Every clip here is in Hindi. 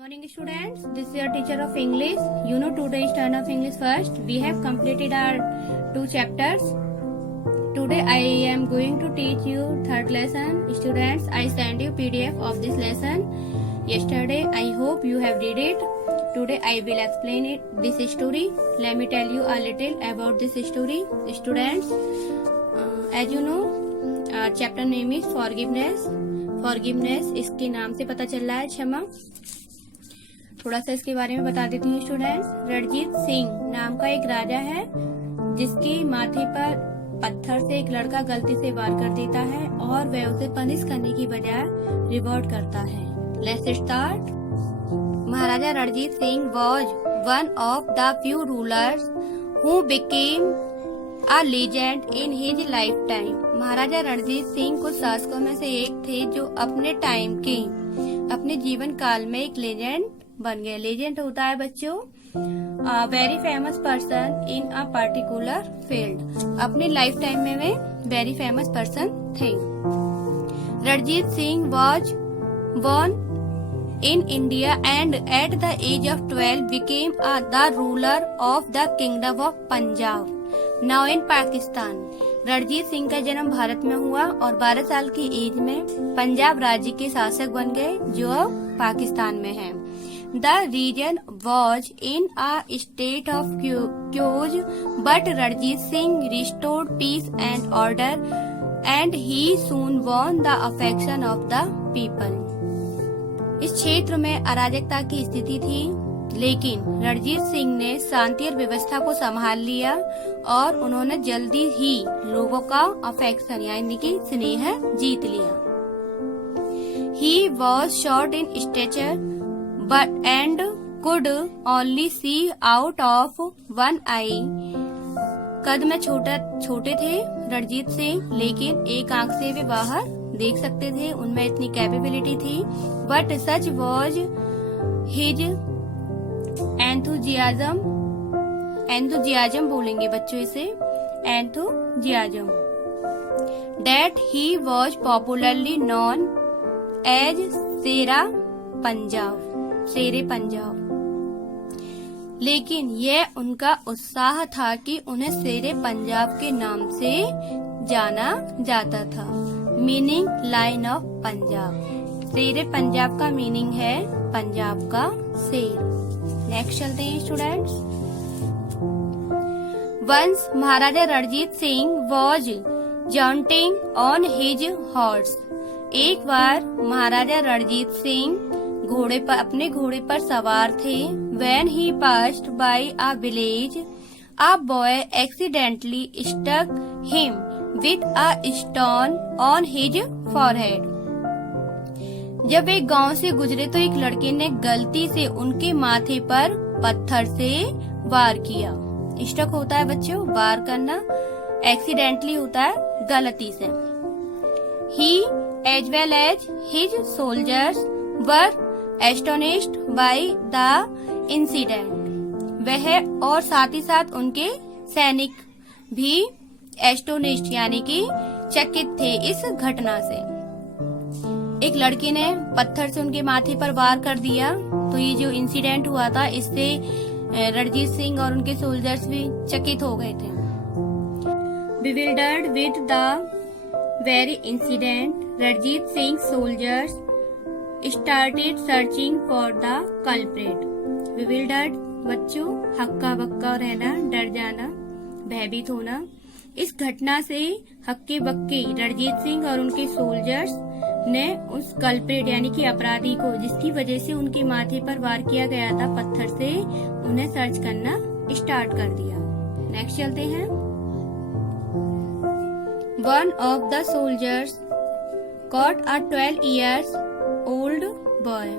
Morning students, this is your teacher of English. You know today's turn of English first. We have completed our 2 chapters. Today I am going to teach you third lesson. Students, I send you PDF of this lesson yesterday. I hope you have read it. Today I will explain this story. Let me tell you a little about this story. Students, as you know, our chapter name is forgiveness. Forgiveness इसके नाम से पता चल रहा है क्षमा. थोड़ा सा इसके बारे में बता देती हूँ स्टूडेंट्स. रणजीत सिंह नाम का एक राजा है जिसके माथे पर पत्थर से एक लड़का गलती से वार कर देता है और वह उसे पनिश करने की बजाय रिवॉर्ड करता है. Let's start. Maharaja Ranjit Singh was one of the few rulers who became a legend in his life time. Maharaja Ranjit Singh कुछ शासकों में से एक थे जो अपने टाइम के अपने जीवन काल में एक लेजेंड बन गए. लेजेंड होता है बच्चों very famous person in a particular field. अपने लाइफ टाइम में वे वेरी फेमस पर्सन थे. Ranjit Singh was born in India and at the age of 12 became the ruler of the kingdom of Punjab, now in Pakistan. Ranjit Singh का जन्म भारत में हुआ और 12 साल की एज में पंजाब राज्य के शासक बन गए जो पाकिस्तान में है. The region was in a state of chaos, but Ranjit Singh restored peace and order, and he soon won the affection of the people. इस क्षेत्र में अराजकता की स्थिति थी, लेकिन रणजीत सिंह ने शांति और व्यवस्था को संभाल लिया और उन्होंने जल्दी ही लोगों का अफेक्शन यानी कि स्नेह जीत लिया. He was short in stature, but and could only see out of one eye. कद में छोटे थे रणजीत सिंह, लेकिन एक आंख से वे बाहर देख सकते थे. उनमें इतनी कैपेबिलिटी थी. But such was his enthusiasm बोलेंगे बच्चों इसे, enthusiasm, that he was popularly known as Shere Punjab. लेकिन यह उनका उत्साह था कि उन्हें शेरे पंजाब के नाम से जाना जाता था. Meaning line of Punjab. शेरे पंजाब का मीनिंग है पंजाब का शेर. नेक्स्ट चलते हैं students. Once Maharaja Ranjit Singh was jaunting on his horse. एक बार महाराजा रणजीत सिंह अपने घोड़े पर सवार थे. When he passed by a village, a boy accidentally struck him with a stone on his forehead. जब वे गांव से गुजरे तो एक लड़के ने गलती से उनके माथे पर पत्थर से वार किया. स्ट्रक होता है बच्चों वार करना, एक्सीडेंटली होता है गलती से. He as well as his soldiers were astonished by the incident. वह और साथ ही साथ उनके सैनिक भी एस्टोनिश्ड यानी कि चकित थे इस घटना से. एक लड़के ने पत्थर से उनके माथे पर वार कर दिया, तो ये जो इंसिडेंट हुआ था इससे रणजीत सिंह और उनके सोल्जर्स भी चकित हो गए थे. Bewildered with the very incident, Ranjit Singh's soldiers started searching for the culprit. Bewildered बच्चों हक्का बक्का रहना, डर जाना, भयभीत होना. इस घटना से हक्के बक्के रणजीत सिंह और उनके सोल्जर्स ने उस कल्प्रिट यानी कि अपराधी को जिसकी वजह से उनके माथे पर वार किया गया था पत्थर से, उन्हें सर्च करना स्टार्ट कर दिया. नेक्स्ट चलते हैं. One of the soldiers caught a 12 years old boy.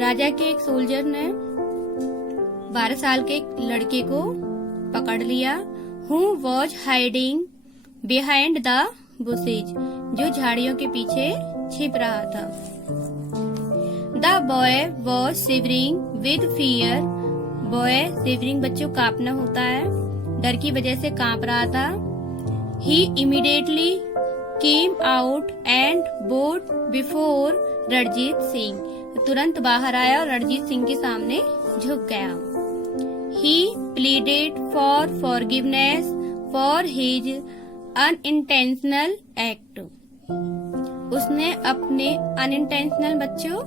राजा के एक सोल्जर ने 12 साल के एक लड़के को पकड़ लिया. Who was hiding behind the bushes, जो झाड़ियों के पीछे छिप रहा था. The boy was shivering with fear. Boy shivering बच्चों कांपना होता है, डर की वजह से कांप रहा था. He immediately came out and bowed before Ranjit Singh, तुरंत बाहर आया और रणजीत सिंह के सामने झुक गया। He pleaded for forgiveness for his unintentional act, उसने अपने अनइंटेंशनल बच्चों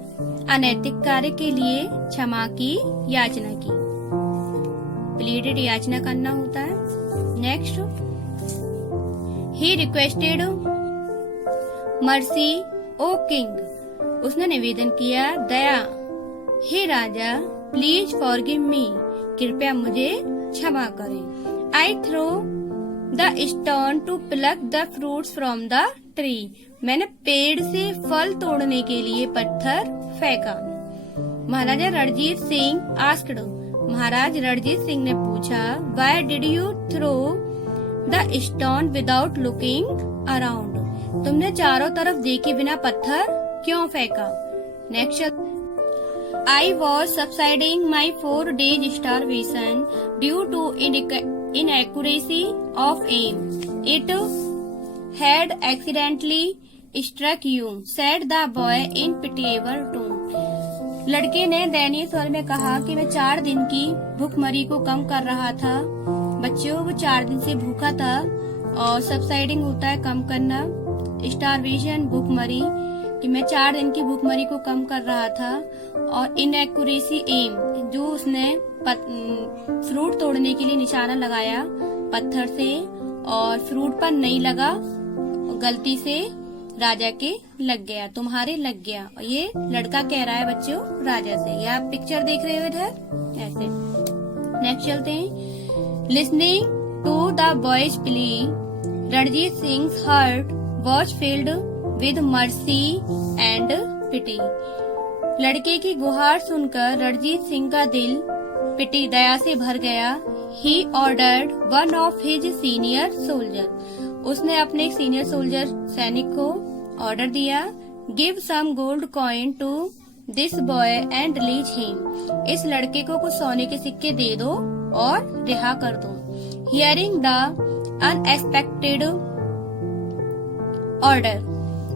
अनैतिक कार्य के लिए क्षमा की याचना की। प्लीडेड याचना करना होता है। Next, he requested mercy O king, उसने निवेदन किया दया, हे राजा प्लीज फॉरगिव मी, कृपया मुझे क्षमा करें। I throw the stone to pluck the fruits from the tree, मैंने पेड़ से फल तोड़ने के लिए पत्थर फेंका। महाराजा रणजीत सिंह आस्क्ड, महाराज रणजीत सिंह ने पूछा, why did you throw the stone without looking around, तुमने चारों तरफ देखे बिना पत्थर क्यों फेंका। Next, I was subsiding my 4 days starvation due to inaccuracy of aim. It had accidentally struck you, said the boy in pitiable tone. लड़के ने दयनीय स्वर में कहा कि मैं 4 दिन की भूखमरी को कम कर रहा था। बच्चों, वो 4 दिन से भूखा था और सबसाइडिंग होता है कम करना, स्टारवेशन भूखमरी, कि मैं 4 दिन की भूखमरी को कम कर रहा था। और इनएक्यूरेसी एम, जो उसने फ्रूट तोड़ने के लिए निशाना लगाया पत्थर से और फ्रूट पर नहीं लगा, गलती से राजा के लग गया, तुम्हारे लग गया। और ये लड़का कह रहा है बच्चों राजा से। ये आप पिक्चर देख रहे हो इधर ऐसे। नेक्स्ट चलते हैं। Listening to the boy's plea, Ranjit Singh heart was filled with mercy and pity, लड़के की गुहार सुनकर रणजीत सिंह का दिल पिटी दया से भर गया। He ordered one of his senior soldier, उसने अपने एक सीनियर सोल्जर सैनिक को ऑर्डर दिया, give some gold coin to this boy and release him, इस लड़के को कुछ सोने के सिक्के दे दो और रिहा कर दो। Hearing the unexpected order,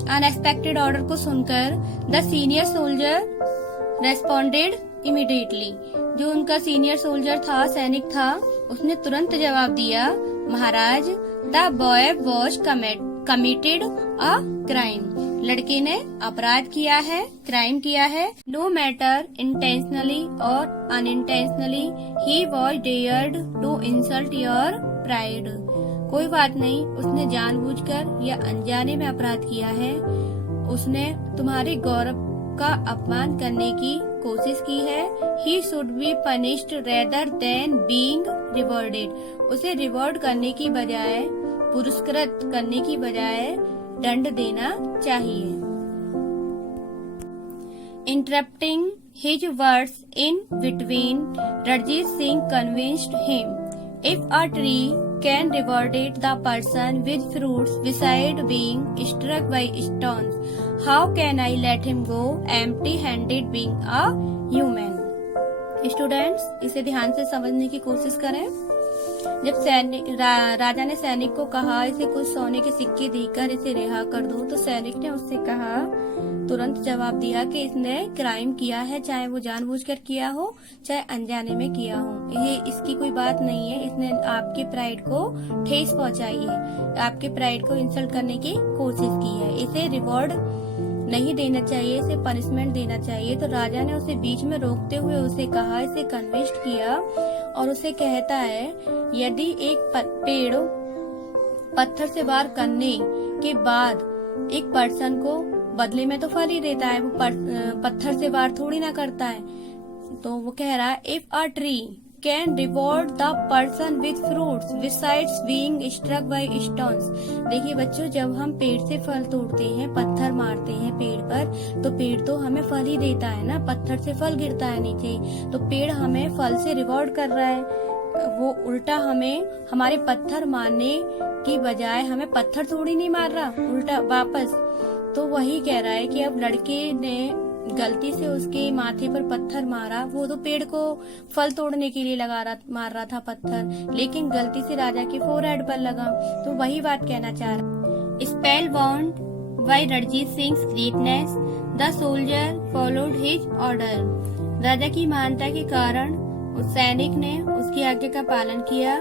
unexpected order को सुनकर the senior soldier responded immediately, जो उनका सीनियर सोल्जर था, सैनिक था, उसने तुरंत जवाब दिया, Maharaj the boy was committed a crime, लड़के ने अपराध किया है, क्राइम किया है। नो मैटर इंटेंशनली और unintentionally he was dared to insult your pride, कोई बात नहीं, उसने जानबूझकर या अनजाने में अपराध किया है, उसने तुम्हारे गौरव का अपमान करने की कोशिश की है। He should be punished rather than being rewarded, उसे रिवॉर्ड करने की बजाय, पुरस्कृत करने की बजाय दंड देना चाहिए। Interrupting his words in between, Ranjit Singh convinced him, if a tree can rewarded the person with fruits beside being struck by stones, how can I let him go empty-handed being a human? Students, इसे ध्यान से समझने की कोशिश करें। जब राजा ने सैनिक को कहा इसे कुछ सोने के सिक्के देकर इसे रिहा कर दो, तो सैनिक ने उससे कहा, तुरंत जवाब दिया कि इसने क्राइम किया है, चाहे वो जानबूझकर किया हो चाहे अनजाने में किया हो, ये इसकी कोई बात नहीं है, इसने आपके प्राइड को ठेस पहुंचाई है, आपके प्राइड को इंसल्ट करने की कोशिश की है, इसे रिवॉर्ड नहीं देना चाहिए, इसे पनिशमेंट देना चाहिए। तो राजा ने उसे बीच में रोकते हुए उसे कहा, इसे कन्विंस्ड किया और उसे कहता है, यदि एक पेड़ पत्थर से वार करने के बाद एक पर्सन को बदले में तो फल ही देता है, वो पत्थर से वार थोड़ी ना करता है, तो वो कह रहा है, if a tree can reward the person with fruits besides being struck by stones. देखिए बच्चों, जब हम पेड़ से फल तोड़ते हैं, पत्थर मारते हैं पेड़ पर, तो पेड़ तो हमें फल ही देता है ना, पत्थर से फल गिरता है नीचे, तो पेड़ हमें फल से रिवॉर्ड कर रहा है, वो उल्टा हमें हमारे पत्थर मारने की बजाय हमें पत्थर थोड़ी नहीं मार रहा, उल्टा वापस। तो वही कह रहा है कि अब लड़के ने गलती से उसके माथे पर पत्थर मारा, वो तो पेड़ को फल तोड़ने के लिए मार रहा था पत्थर, लेकिन गलती से राजा के फोरहेड पर लगा, तो वही बात कहना चाह रहा। Spellbound by Ranjit Singh's greatness, the soldier followed his order. राजा की महानता के कारण उस सैनिक ने उसकी आज्ञा का पालन किया.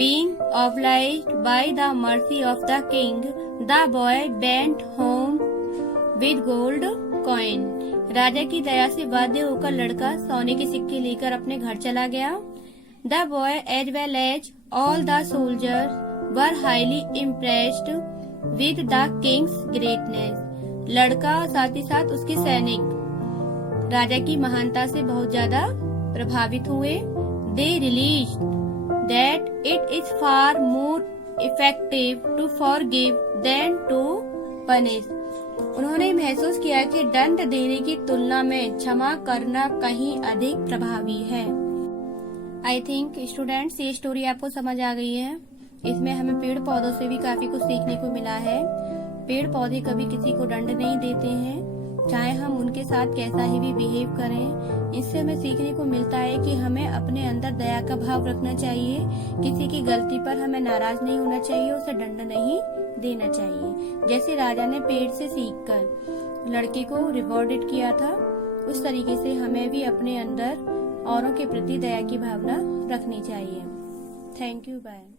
Being obliged by the mercy of the king, the boy went home with gold coin. राजा की दया से बाध्य होकर लड़का सोने के सिक्के लेकर अपने घर चला गया. The boy as well as all the soldiers were highly impressed with the king's greatness. लड़का और साथ ही साथ उसके सैनिक राजा की महानता से बहुत ज्यादा प्रभावित हुए. They realized that it is far more effective to forgive than to punish. उन्होंने महसूस किया कि दंड देने की तुलना में क्षमा करना कहीं अधिक प्रभावी है. आई थिंक स्टूडेंट्स ये स्टोरी आपको समझ आ गई है. इसमें हमें पेड़ पौधों से भी काफी कुछ सीखने को मिला है. पेड़ पौधे कभी किसी को दंड नहीं देते हैं, चाहे हम उनके साथ कैसा ही भी बिहेव करें. इससे हमें सीखने को मिलता है कि हमें अपने अंदर दया का भाव रखना चाहिए. किसी की गलती पर हमें नाराज नहीं होना चाहिए, उसे दंड नहीं देना चाहिए. जैसे राजा ने पेड़ से सीखकर लड़के को रिवॉर्डेड किया था, उस तरीके से हमें भी अपने अंदर औरों के प्रति दया की भावना रखनी चाहिए. Thank you. बाय.